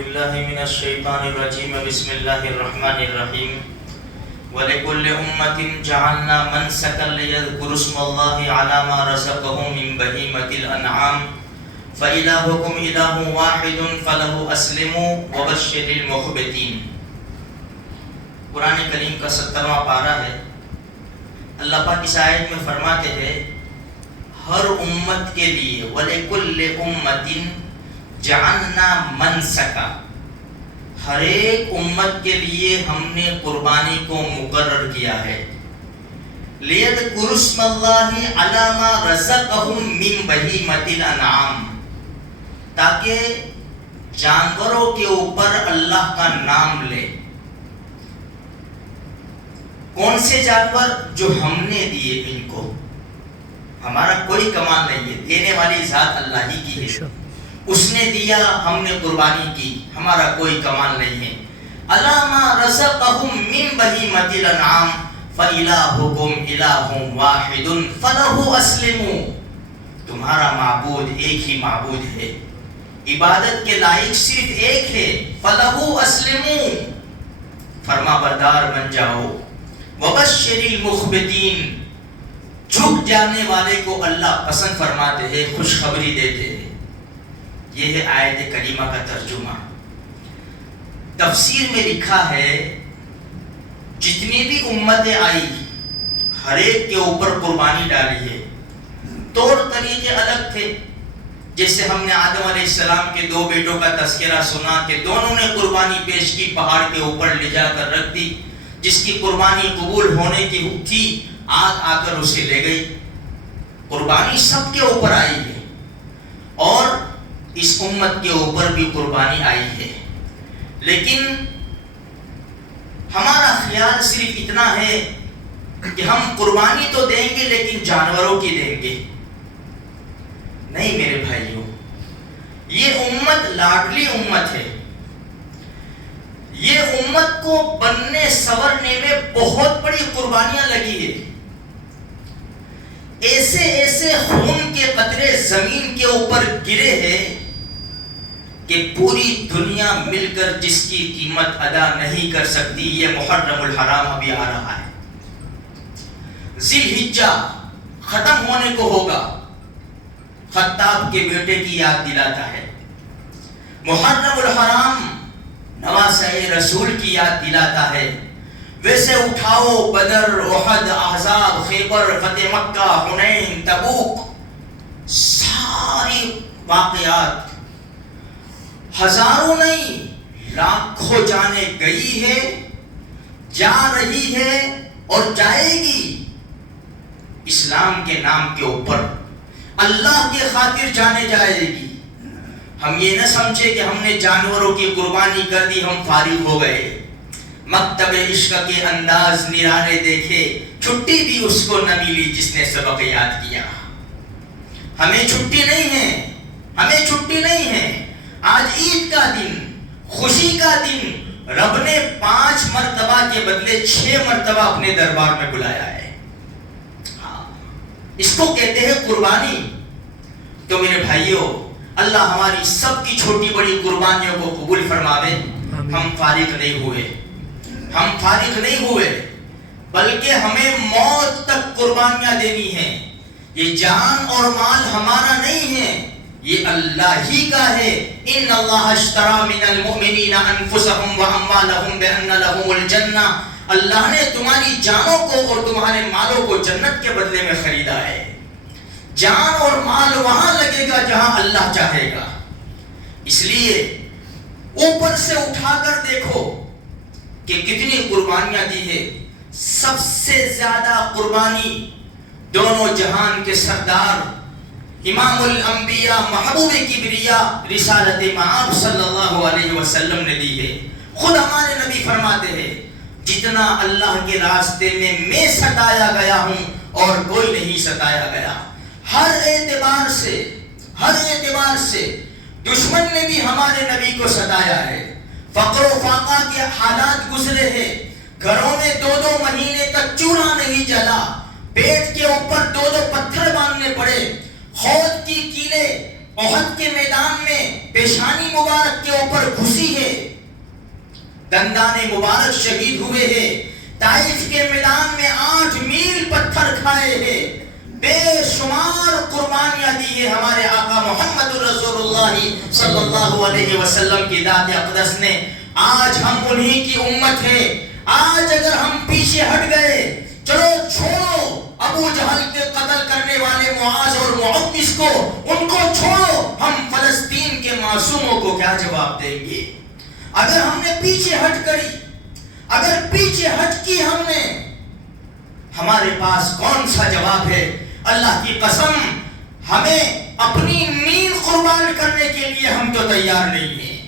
بالله من الشيطان الرجيم بسم الله الرحمن الرحيم ولكل أمة جعلنا منسكا ليذكروا اسم الله على ما رزقهم من بهيمة الأنعام فإلهكم إله واحد فله أسلموا وبشر المخبتين۔ قرآن کریم کا 70واں پارہ ہے۔ اللہ پاک اس آیت میں فرماتے ہیں ہر امت کے لیے وَلِكُلِّ أُمَّةٍ جعلنا منسکا، ہر ایک امت کے لیے ہم نے قربانی کو مقرر کیا ہے۔ لِيَذْكُرُوا اسْمَ اللَّهِ عَلَى مَا رَزَقَهُم مِّن بَهِيمَةِ الْأَنْعَامِ، تاکہ جانوروں کے اوپر اللہ کا نام لے۔ کون سے جانور؟ جو ہم نے دیے ان کو، ہمارا کوئی کمال نہیں ہے، دینے والی ذات اللہ ہی کی ہے، اس نے دیا ہم نے قربانی کی، ہمارا کوئی کمال نہیں ہے۔ عَلَى مَا رَزَقَهُم مِّن بَهِيمَةِ الْأَنْعَامِ فَإِلَٰهُكُمْ إِلَٰهٌ وَاحِدٌ فَلَهُ أَسْلِمُوا، تمہارا معبود ایک ہی معبود ہے، عبادت کے لائق صرف ایک ہے۔ فَلَهُ أَسْلِمُوا، فرما بردار بن جاؤ۔ وَبَشِّرِ الْمُخْبِتِينَ، جھک جانے والے کو اللہ پسند فرماتے ہیں، خوشخبری دیتے ہیں۔ یہ ہے آیت کریمہ کا ترجمہ۔ تفسیر میں لکھا ہے جتنی بھی امتیں آئی ہر ایک کے اوپر قربانی ڈالی ہے، طور طریقے الگ تھے۔ جیسے ہم نے آدم علیہ السلام کے 2 بیٹوں کا تذکرہ سنا کہ دونوں نے قربانی پیش کی، پہاڑ کے اوپر لے جا کر رکھ دی، جس کی قربانی قبول ہونے کی تھی آگ آ کر اسے لے گئی۔ قربانی سب کے اوپر آئی ہے اور اس امت کے اوپر بھی قربانی آئی ہے، لیکن ہمارا خیال صرف اتنا ہے کہ ہم قربانی تو دیں گے لیکن جانوروں کی دیں گے۔ نہیں میرے بھائیوں، یہ امت لاڈلی امت ہے، یہ امت کو بننے سنورنے میں بہت بڑی قربانیاں لگی ہے۔ ایسے ایسے خون کے قطرے زمین کے اوپر گرے ہیں کہ پوری دنیا مل کر جس کی قیمت ادا نہیں کر سکتی۔ یہ محرم الحرام ابھی آ رہا ہے، ذی الحجہ ختم ہونے کو ہوگا، خطاب کے بیٹے کی یاد دلاتا ہے۔ محرم الحرام نواسۂ رسول کی یاد دلاتا ہے۔ ویسے اٹھاؤ بدر، احد، احزاب، خیبر، فتح مکہ، حنین، تبوک، ساری واقعات ہزاروں نہیں لاکھوں جانیں گئی ہے، جا رہی ہے اور جائے گی اسلام کے نام کے اوپر، اللہ کے خاطر جانے جائے گی۔ ہم یہ نہ سمجھے کہ ہم نے جانوروں کی قربانی کر دی ہم فارغ ہو گئے۔ مکتب عشق کے انداز نرارے دیکھے، چھٹی بھی اس کو نہ ملی جس نے سبق یاد کیا۔ ہمیں چھٹی نہیں ہے، ہمیں چھٹی نہیں ہے۔ آج عید کا دن، خوشی کا دن، رب نے 5 مرتبہ کے بدلے 6 مرتبہ اپنے دربار میں بلایا ہے۔ اس کو کہتے ہیں قربانی۔ تو میرے بھائیوں، اللہ ہماری سب کی چھوٹی بڑی قربانیوں کو قبول فرماوے۔ ہم فارغ نہیں ہوئے، ہم فارغ نہیں ہوئے، بلکہ ہمیں موت تک قربانیاں دینی ہیں۔ یہ جان اور مال ہمارا نہیں ہے، یہ اللہ ہی کا ہے۔ ان اللہ اشترى من المؤمنین انفسهم واموالهم بان لهم الجنہ، اللہ نے تمہاری جانوں کو اور تمہارے مالوں کو جنت کے بدلے میں خریدا ہے۔ جان اور مال وہاں لگے گا جہاں اللہ چاہے گا۔ اس لیے اوپر سے اٹھا کر دیکھو کہ کتنی قربانیاں دی ہے۔ سب سے زیادہ قربانی دونوں جہان کے سردار امام الانبیاء محبوب کبریا رسالت مآب صلی اللہ علیہ وسلم نے دی ہے۔ خود ہمارے نبی فرماتے ہیں جتنا اللہ کے راستے میں ستایا گیا ہوں اور کوئی نہیں ستایا گیا۔ ہر اعتبار سے دشمن نے بھی ہمارے نبی کو ستایا ہے۔ فقر و فاقہ کے حالات گزرے ہیں، گھروں میں 2 مہینے تک چولہا نہیں جلا، پیٹ کے اوپر 2 پتھر باندھنے پڑے، خود کی کیلیں احد کے میدان میں پیشانی مبارک کے اوپر گھسی دندان مبارک شہید ہوئے ہیں، طائف کے میدان میں 8 میل پتھر کھائے ہیں، بے شمار قربانیاں دی ہے ہمارے آقا محمد رسول اللہ صلی اللہ علیہ وسلم کی ذات اقدس نے۔ آج ہم انہی کی امت ہے۔ آج اگر ہم پیچھے ہٹ گئے، چلو چھوڑو ابو جہل کے قتل کرنے والے معاذ اور معوذ کو، ان کو چھوڑو، ہم فلسطین کے معصوموں کو کیا جواب دیں گے؟ اگر ہم نے پیچھے ہٹ کری، اگر پیچھے ہٹ کی ہم نے، ہمارے پاس کون سا جواب ہے؟ اللہ کی قسم، ہمیں اپنی نیند قربان کرنے کے لیے ہم تو تیار نہیں ہیں،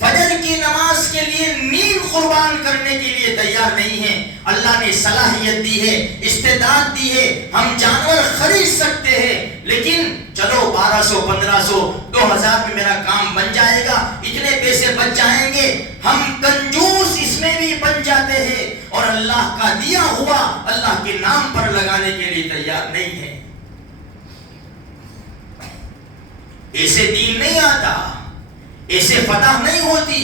فجر کی نماز کے لیے نیند قربان کرنے کے لیے تیار نہیں ہیں۔ اللہ نے صلاحیت دی ہے، استعداد دی ہے، ہم جانور خرید سکتے ہیں، لیکن چلو 1200 1500 2000 میں میرا کام بن جائے گا، اتنے پیسے بچ جائیں گے، ہم کنجوس اس میں بھی بن جاتے ہیں اور اللہ کا دیا ہوا اللہ کے نام پر لگانے کے لیے تیار نہیں ہے۔ ایسے دین نہیں آتا، ایسے فتح نہیں ہوتی۔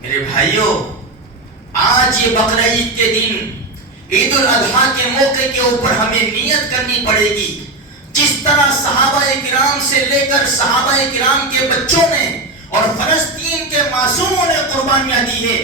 میرے بھائیوں، آج یہ بقرعید کے دن، عید الاضحیٰ کے موقع کے اوپر ہمیں نیت کرنی پڑے گی، جس طرح صحابہ کرام سے لے کر صحابہ کرام کے بچوں نے اور فلسطین کے معصوموں نے قربانیاں دی ہے،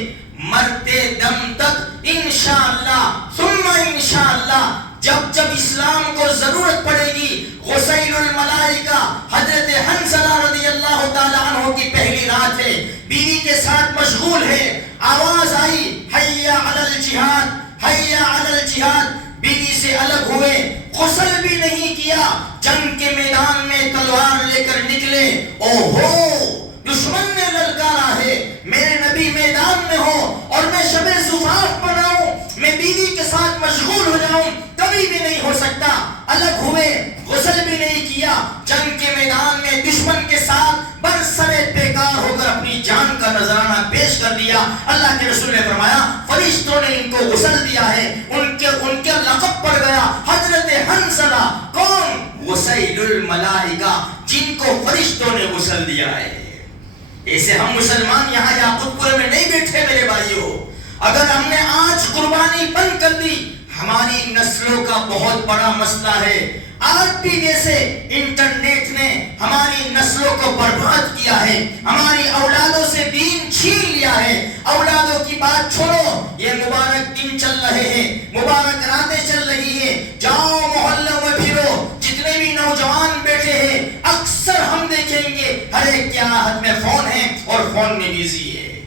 مرتے دم تک انشاءاللہ ثم انشاءاللہ جب جب اسلام کو ضرورت پڑے گی، غسیل الملائکہ حضرت حنظلہ رضی اللہ تعالی عنہ کی پہلی رات ہے، بیوی کے ساتھ مشغول ہے، آواز آئی حی علی الجہاد، حی علی الجہاد، بیوی سے الگ ہوئے، غسل بھی نہیں کیا، جنگ کے میدان میں تلوار لے کر نکلے۔ اوہو، دشمن نے للکارا ہے، میرے نبی میدان میں ہو اور میں شب زفاف بناؤں، میں بیوی کے ساتھ مشغول ہو جاؤں، کبھی بھی نہیں ہو سکتا۔ الگ ہوئے، غسل بھی نہیں کیا، جنگ کے میدان میں دشمن کے ساتھ برسرے بیکار ہو کر اپنی جان کا نذرانہ پیش کر دیا۔ اللہ کے رسول نے فرمایا فرشتوں نے ان کو غسل دیا ہے، ان کے لقب پڑ گیا حضرت حنظلہ۔ کون؟ غسیل الملائکہ، جن کو فرشتوں نے غسل دیا ہے۔ ایسے ہم مسلمان یہاں یاقوت پورے میں نہیں بیٹھے میرے بھائیوں۔ اگر ہم نے آج قربانی بند کر دی، ہماری نسلوں کا بہت بڑا مسئلہ ہے۔ آج بھی جیسے انٹرنیٹ نے ہماری نسلوں کو برباد کیا ہے، ہماری اولادوں سے دین چھین لیا ہے۔ اولادوں کی بات چھوڑو، یہ مبارک دن چل رہے ہیں، مبارک راتیں چل رہی ہیں، جاؤ محلوں میں پھرو، جتنے بھی نوجوان بیٹھے ہیں اکثر ہم دیکھیں گے ہر ایک کے ہاتھ میں فون ہے اور فون میں بزی ہے۔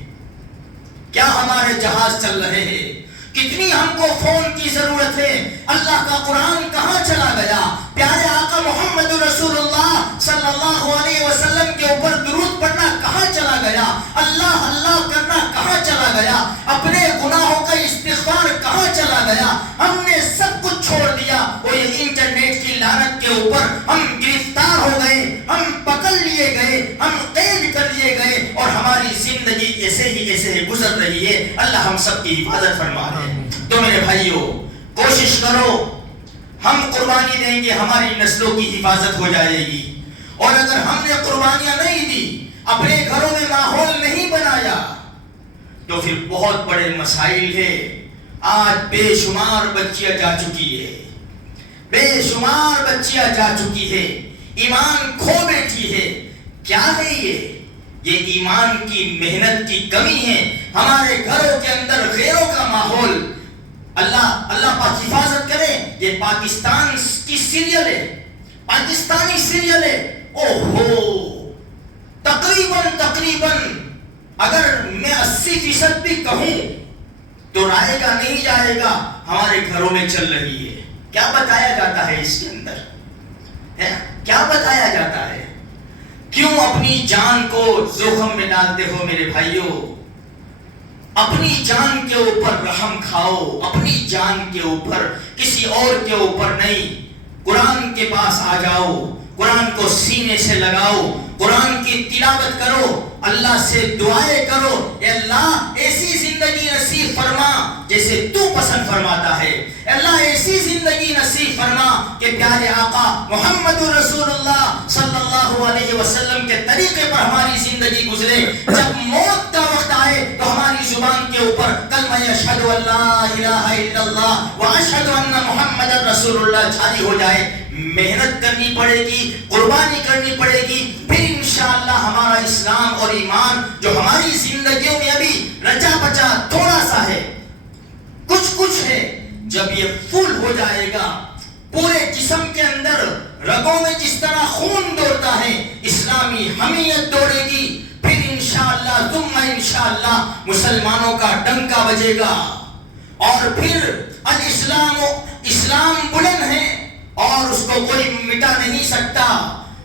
کیا ہمارے جہاز چل رہے ہیں؟ کتنی ہم کو فون کی ضرورت ہے؟ اللہ کا قرآن کہاں چلا گیا؟ پیارے آقا محمد رسول اللہ صلی اللہ علیہ وسلم کے اوپر درود پڑھنا کہاں چلا گیا؟ اللہ اللہ کرنا کہاں چلا گیا؟ اپنے گناہوں کا استغفار کہاں چلا گیا؟ ہم نے سب کچھ چھوڑ دیا، اور یہ انٹرنیٹ کی لعنت کے اوپر ہم گرفتار ہو گئے، ہم پکڑ لیے گئے، ہم قید کر لیے گئے، اور ہماری زندگی ایسے ہی گزر رہی ہے۔ اللہ ہم سب کی حفاظت فرما دے۔ تو میرے بھائیوں، کوشش کرو، ہم قربانی دیں گے، ہماری نسلوں کی حفاظت ہو جائے گی۔ اور اگر ہم نے قربانیاں نہیں دی، اپنے گھروں میں ماحول نہیں بنایا، تو پھر بہت بڑے مسائل ہیں۔ آج بے شمار بچیاں جا چکی ہے، بے شمار بچیاں جا چکی ہے، ایمان کھو بیٹھی ہے۔ کیا ہے یہ ایمان کی محنت کی کمی ہے۔ ہمارے گھروں کے اندر غیروں کا ماحول، اللہ پاک حفاظت کرے۔ یہ پاکستان کی سیریل ہے، پاکستانی سیریل ہے۔ اوہو، تقریباً اگر میں 80% بھی کہوں تو رائے گا نہیں جائے گا، ہمارے گھروں میں چل رہی ہے۔ کیا بتایا جاتا ہے اس کے اندر؟ کیا بتایا جاتا ہے؟ کیوں اپنی جان کو زخم میں ڈالتے ہو میرے بھائیوں؟ اپنی جان کے اوپر رحم کھاؤ، اپنی جان کے اوپر، کسی اور کے اوپر نہیں۔ قرآن کے پاس آ جاؤ، قرآن کو سینے سے لگاؤ، قرآن کی تلاوت کرو، اللہ سے دعائیں کرو، اے اللہ ایسی زندگی نصیب فرما جیسے تو پسند فرماتا ہے۔ اے اللہ ایسی زندگی نصیب فرما کہ پیارے آقا محمد رسول اللہ صلی اللہ علیہ وسلم کے طریقے پر ہماری زندگی گزرے۔ جب موت کا وقت آئے اشہد ان لا الہ الا اللہ و اشہد ان محمد رسول اللہ جاری ہو جائے، محنت کرنی پڑے گی، قربانی کرنی پڑے گی، پھر انشاءاللہ ہمارا اسلام اور ایمان جو ہماری زندگیوں میں ابھی رچا بچا تھوڑا سا ہے، کچھ ہے، جب یہ فل ہو جائے گا، پورے جسم کے اندر رگوں میں جس طرح خون دوڑتا ہے اسلامی حمیت دوڑے گی، پھر انشاءاللہ ثم انشاءاللہ مسلمانوں کا ڈنکا بجے گا، اور پھر اسلام بلند ہے اور اس کو کوئی مٹا نہیں سکتا۔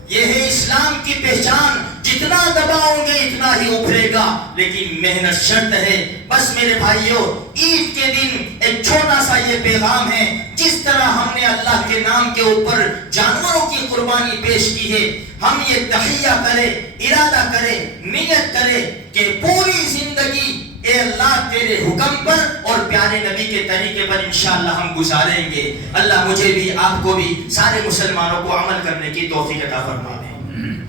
یہ ہے اسلام کی پہچان، جتنا دباؤ گے اتنا ہی ابھرے گا، لیکن محنت شرط ہے۔ بس میرے بھائیوں، عید کے دن ایک چھوٹا سا یہ پیغام ہے، جس طرح ہم نے اللہ کے نام کے اوپر جانوروں کی قربانی پیش کی ہے، ہم یہ تحیہ کریں، ارادہ کریں، نیت کریں کہ پوری زندگی اے اللہ تیرے حکم پر اور پیارے نبی کے طریقے پر انشاءاللہ ہم گزاریں گے۔ اللہ مجھے بھی، آپ کو بھی، سارے مسلمانوں کو عمل کرنے کی توفیق عطا فرمائے۔